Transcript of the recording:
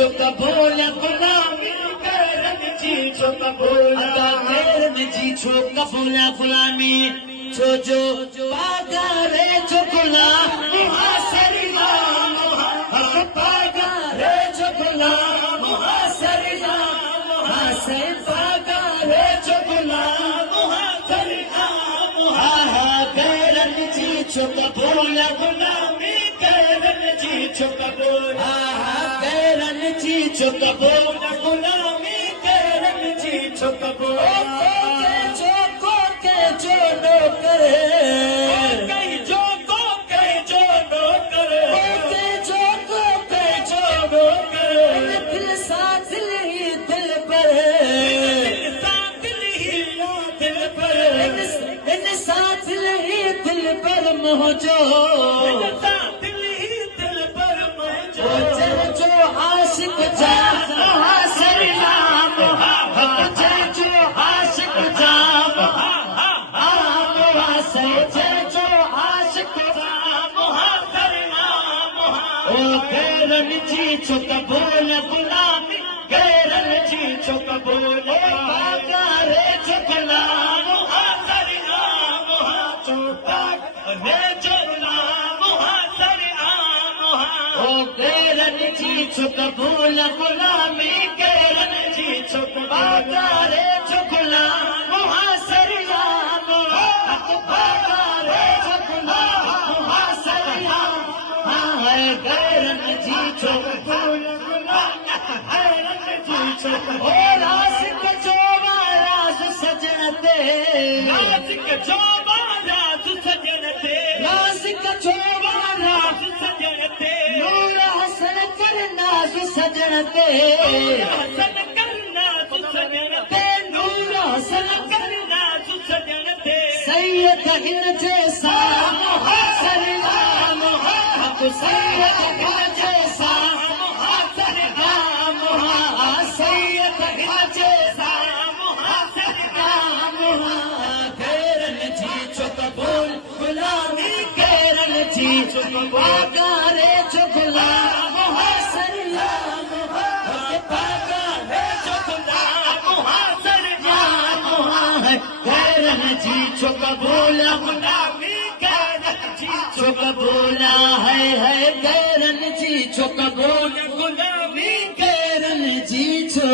छो कबूल गुलामी गैरन जी छो कबूल गैरन जी छो कबूल गुलामी छो जो पागारे छो गुलाम मुहासरिया हक पागारे छो गुलाम मुहासरिया मुहासर पागारे छो गुलाम मुहासरिया मुहा गैरन जी छो कबूल गुलामी गैरन जी छो कबूल गैरन जी छो कबूल गुलामी गैरन जी छो कबूल के जो नो करे कहीं जो नो करे के जो नो करे दिल सा दिल ही दिल पर दिल सा दिल ही दिल पर इन सा दिल ही दिल पर मोहजो दिल ही दिल पर मोहजो जो आशिक जा मुहासरिया मुहाबत जो आशिक जा जो आशिक जा मुहासरिया ओ गैरन जी छो कबूल गुलामी गैरन जी छो कबूल पागारे छो गुलाम मुहासरिया मुहाचो पागारे छो गुलाम मुहासरिया मुहा ओ गैरन जी छो कबूल गुलामी गैरन जी छो पागारे छो गुलाम मुहासरिया मुहा पागारे छो गुलाम मुहासरिया गैरन जी छो कबूल गुलाम गैरन जी छो ओ रासिक जो राज सजन ते रासिक जो राज सजन ते रासिक जो राज सजन ते नूर हसन करना सजन ते हसन करना सजन ते नूर हसन करना सजन ते सैयद हिन जैसा मुहासरिया मुहाब सैयद हिन जैसा मुहासरिया मुहा सैयद हिन जैसा मुहासरिया मुहा गैरन जी छो कबूल गुलामी गैरन जी छो पागारे छो गुलाम मुहासरिया मुहा पागारे छो गुलाम मुहासरिया मुहा गैरन जी छो कबूल गुलामी गैरन जी छो कबूल है गैरन जी छो कबूल गुलामी गैरन जी छो